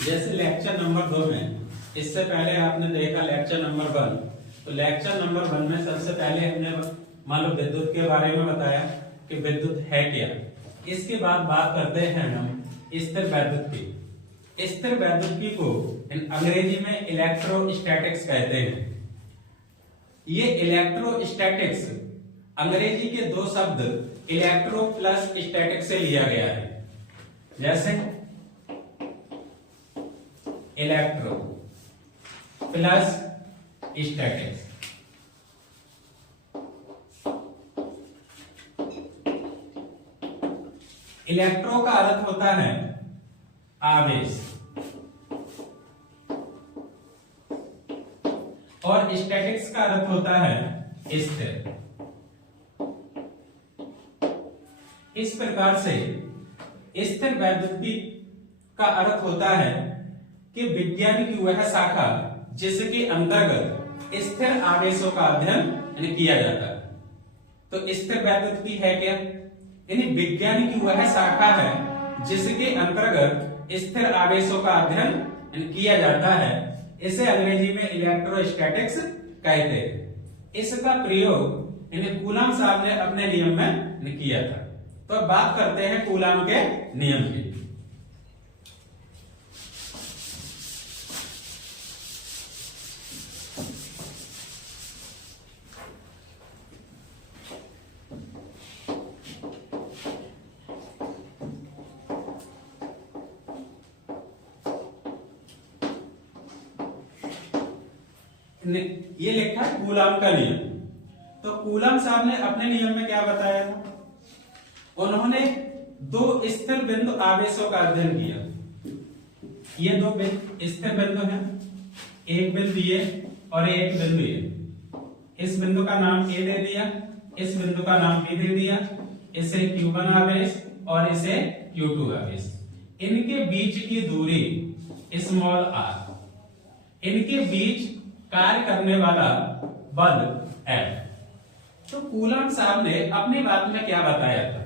जैसे lecture number 2 में इससे पहले आपने देखा लेक्चर नंबर 1, तो लेक्चर नंबर 1 में सबसे पहले हमने मान लो विद्युत के बारे में बताया कि विद्युत है क्या। इसके बाद बात करते हैं हम स्थिर वैद्युत की। स्थिर वैद्युत को अंग्रेजी में इलेक्ट्रोस्टैटिक्स कहते हैं। ये इलेक्ट्रोस्टैटिक्स अंग्रेजी के दो शब्द इलेक्ट्रो प्लस स्टैटिक से लिया गया है। जैसे इलेक्ट्रो प्लस स्टैटिक्स। इलेक्ट्रो का अर्थ होता है आवेश और स्टैटिक्स का अर्थ होता है स्थिर। इस प्रकार से स्थिर वैद्युति का अर्थ होता है कि विज्ञान की वह शाखा जिसके अंतर्गत स्थिर आवेशों का अध्ययन किया जाता है। तो स्थिर वैद्युति है क्या? यानी विज्ञान की वह शाखा है जिसके अंतर्गत स्थिर आवेशों का अध्ययन किया जाता है। इसे अंग्रेजी में इलेक्ट्रोस्टैटिक्स कहते हैं। इसका प्रयोग कूलाम साहब ने अपने नियम में किया था। तो अब बात करते हैं कूलाम के नियम की। ये लिखा है कूलाम का नियम। तो कूलाम साहब ने अपने नियम में क्या बताया था? उन्होंने दो स्थिर बिंदु आवेशों का अध्ययन किया। ये दो स्थिर बिंदु हैं, एक बिंदु ये और एक बिंदु ये। इस बिंदु का नाम ए दे दिया, इस बिंदु का नाम बी दे दिया। इसे Q1 आवेश और इसे Q2 आवेश। इनके बीच की दूरी स्मॉल r। इनके बीच कार्य करने वाला बल F। तो कूलाम साहब ने अपनी बात में क्या बताया था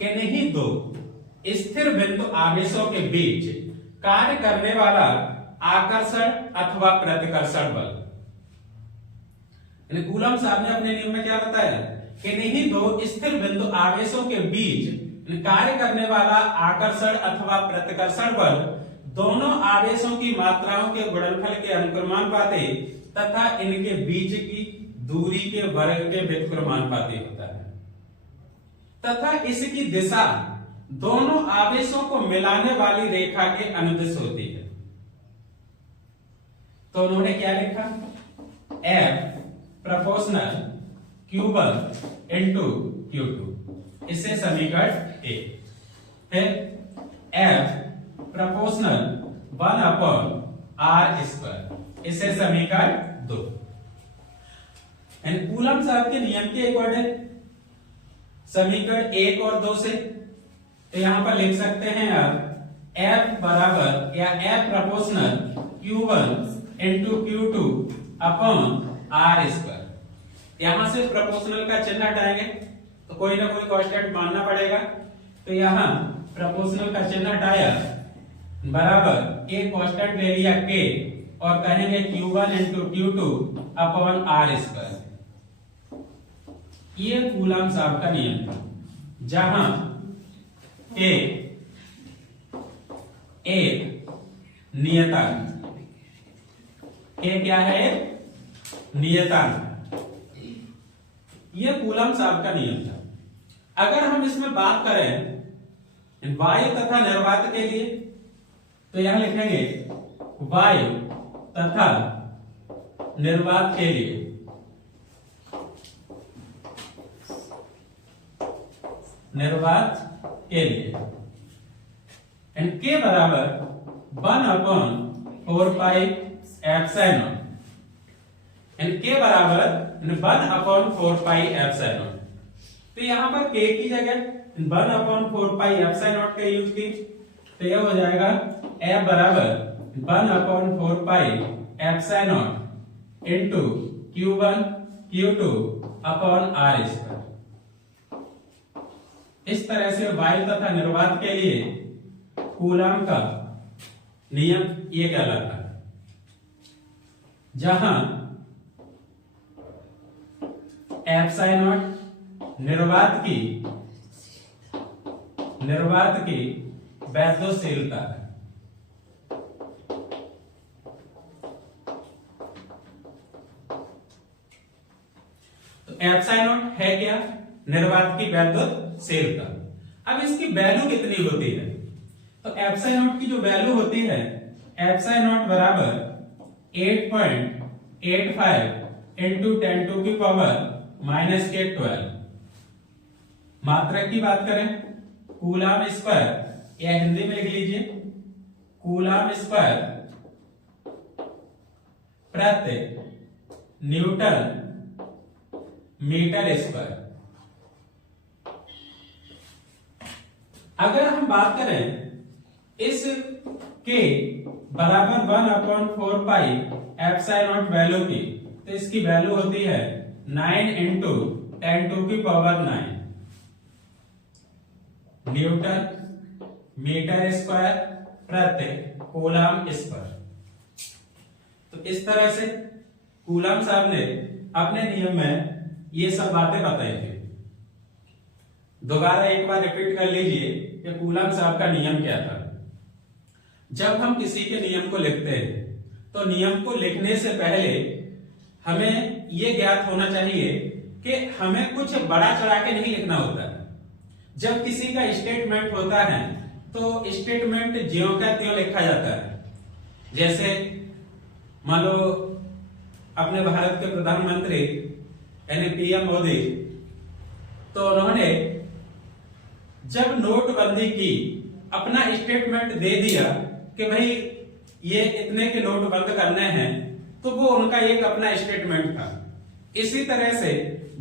कि नहीं दो स्थिर बिंदु आवेशों के बीच कार्य करने वाला आकर्षण अथवा प्रतिकर्षण बल। कूलाम साहब ने अपने नियम में क्या बताया कि नहीं दो स्थिर बिंदु आवेशों के बीच कार्य करने वाला आकर्षण अथवा प्रतिकर्षण बल दोनों आवेशों की मात्राओं के गुणनफल के अनुक्रमानुपाती तथा इनके बीच की दूरी के वर्ग के व्युत्क्रमानुपाती होता है तथा इसकी दिशा दोनों आवेशों को मिलाने वाली रेखा के अनुदिश होती है। तो उन्होंने क्या लिखा? F proportional Q1 into Q2। इससे समीकरण ए है। F proportional 1/r²। इससे समीकरण 2। कूलाम साहब के नियम के अकॉर्डिंग समीकरण 1 और 2 से तो यहां पर लिख सकते हैं आप F बराबर या F proportional Q1 into Q2 upon r²। यहां से प्रोपोर्शनल का चिन्ह हटाएंगे तो कोई ना कोई कांस्टेंट मानना पड़ेगा। तो यहां प्रोपोर्शनल का चिन्ह हटाया बराबर एक कांस्टेंट ले लिया k और कहेंगे Q1 into Q2 upon r²। ये कूलाम साहब का नियम था जहां k एक नियतांक, k क्या है? नियतांक। ये कूलाम साहब का नियम था। अगर हम इसमें बात करें वायु तथा निर्वात के लिए तो यहां लिखेंगे वायु तथा निर्वात के लिए के बराबर 1/4πε0। के बराबर 1/4πε0। तो यहां पर k की जगह 1/4πε0 का यूज की तो यह हो जाएगा F बराबर 1/4πε0 into Q1 Q2 upon r²। इस तरह से वायु तथा निर्वात के लिए कूलाम का नियम ये कहलाता है, जहां एप्सिलॉन निर्वात की वैद्यशीलता है। तो एप्सिलॉन है क्या? निर्वात की वैद्यशीलता। अब इसकी वैल्यू कितनी होती है? तो एप्सिलॉन की जो वैल्यू होती है, एप्सिलॉन बराबर 8.85 इंटू 10 टू की पावर -12। मात्रक की बात करें, कूलम स्क्वायर, या हिंदी में लिख लीजिए कूलम स्क्वायर प्रति न्यूटन मीटर स्क्वायर। अगर हम बात करें इस के बराबर 1/4 पाई एप्सिलॉन वैल्यू की, तो इसकी वैल्यू होती है 9 इंटू 10 टू की पावर 9 न्यूटन मीटर स्क्वायर प्रति कूलम स्क्वायर। तो इस तरह से कूलम साहब ने अपने नियम में ये सब बातें बताई थी। दोबारा एक बार रिपीट कर लीजिए कि कूलम साहब का नियम क्या था। जब हम किसी के नियम को लिखते हैं तो नियम को लिखने से पहले हमें यह ज्ञात होना चाहिए कि हमें कुछ बड़ा चढ़ा के नहीं लिखना होता है। जब किसी का स्टेटमेंट होता है तो स्टेटमेंट ज्यों का त्यों लिखा जाता है। जैसे मान लो अपने भारत के प्रधानमंत्री यानी पीएम मोदी, तो उन्होंने जब नोटबंदी की अपना स्टेटमेंट दे दिया कि भाई ये इतने के नोट बंद करने हैं, तो वो उनका एक अपना स्टेटमेंट था। इसी तरह से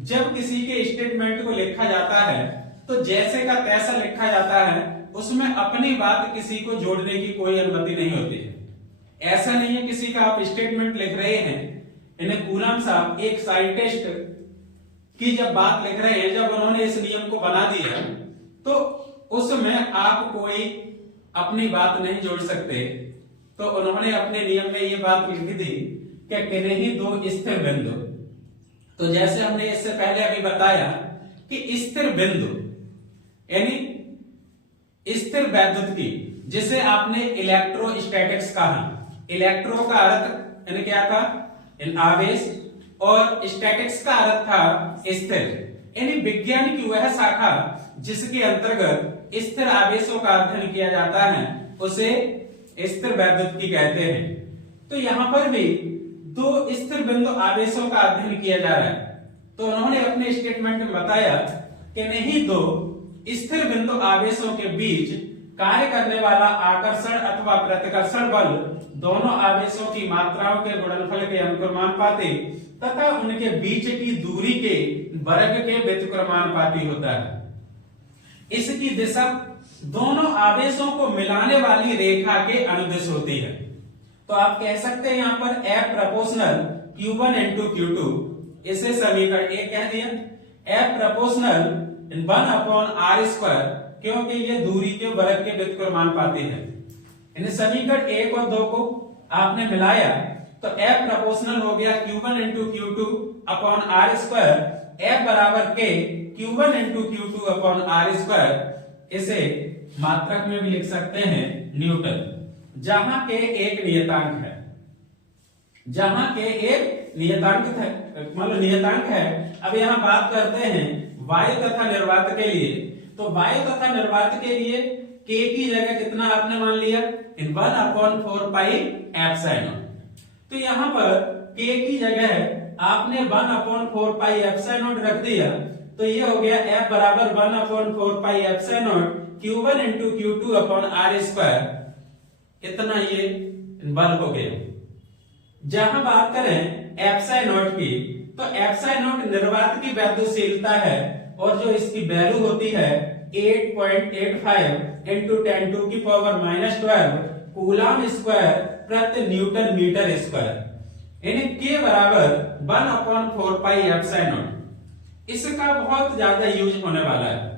जब किसी के स्टेटमेंट को लिखा जाता है तो जैसे का तैसा लिखा जाता है, उसमें अपनी बात किसी को जोड़ने की कोई अनुमति नहीं होती है। ऐसा नहीं है किसी का आप स्टेटमेंट लिख रहे हैं, इन्हें कूलम साहब एक साइंटिस्ट की जब बात लिख रहे हैं, जब उन्होंने इस नियम को बना दिया तो उसमें आप कोई अपनी बात नहीं जोड़ सकते। तो उन्होंने अपने नियम में ये बात लिख दी कि किन्हीं दो स्थिर बिंदु, तो जैसे हमने इससे पहले अभी बताया कि स्थिर बिंदु यानी स्थिर वैद्युत की, जिसे आपने इलेक्ट्रोस्टैटिक्स कहा। इलेक्ट्रो का अर्थ यानी क्या था? आवेश, और स्टैटिक्स का अर्थ था स्थिर। यानी विज्ञान की वह शाखा जिसके अंतर्गत स्थिर आवेशों का अध्ययन किया जाता है, उसे स्थिर वैद्युतिकी कहते हैं। तो यहां पर भी दो स्थिर बिंदु आवेशों का अध्ययन किया जा रहा है। तो उन्होंने अपने स्टेटमेंट में बताया कि नहीं दो स्थिर बिंदु आवेशों के बीच कार्य करने वाला आकर्षण अथवा प्रतिकर्षण बल दोनों आवेशों की मात्राओं के गुणनफल के अनुक्रमानुपाती तथा उनके बीच की दूरी के वर्ग के व्युत्क्रमानुपाती होता है। इसकी दिशा दोनों आवेशों को मिलाने वाली रेखा के अनुदिश होती है। तो आप कह सकते हैं यहां पर F proportional Q1 into Q2, इसे समीकरण एक कह दिया। F प्रोपोर्शनल 1/r², क्योंकि ये दूरी के वर्ग के व्युत्क्रमानुपाती है। इन समीकरण 1 और 2 को आपने मिलाया तो F प्रोपोर्शनल हो गया Q1 into Q2/r²। F बराबर के Q1 into Q2/r²। इसे मात्रक में भी लिख सकते हैं न्यूटन, जहां के एक नियतांक है। जहां के एक नियतांक है, मतलब नियतांक है। अब यहां बात करते हैं वायु तथा निर्वात के लिए। तो वायु तथा निर्वात के लिए k की जगह कितना आपने मान लिया? 1/4 पाई एप्सिलॉन। तो यहां पर k की जगह आपने 1/4 पाई एप्सिलॉन रख दिया, तो ये हो गया F बराबर 1/4 pi epsilon Q1 into Q2/r²। इतना ये बल हो गया। जहां बात करें एप्सिलॉन की, तो एप्सिलॉन निर्वात की वैद्युशीलता है, और जो इसकी वैल्यू होती है 8.85 into 10 टू की पावर -12 कूलम स्क्वायर प्रति न्यूटन मीटर स्क्वायर, यानी k बराबर 1/4 पाई एप्सिलॉन। इसका बहुत ज्यादा यूज होने वाला है।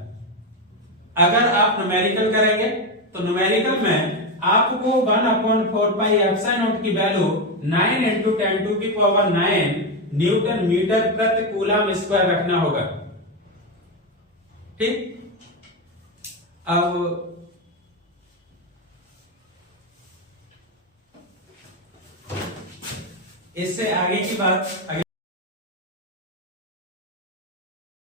अगर आप न्यूमेरिकल करेंगे तो न्यूमेरिकल में आपको 1/4πε0 की वैल्यू 9 इंटू 10⁹ न्यूटन मीटर प्रति कूलम स्क्वायर रखना होगा। ठीक, अब इससे आगे की बात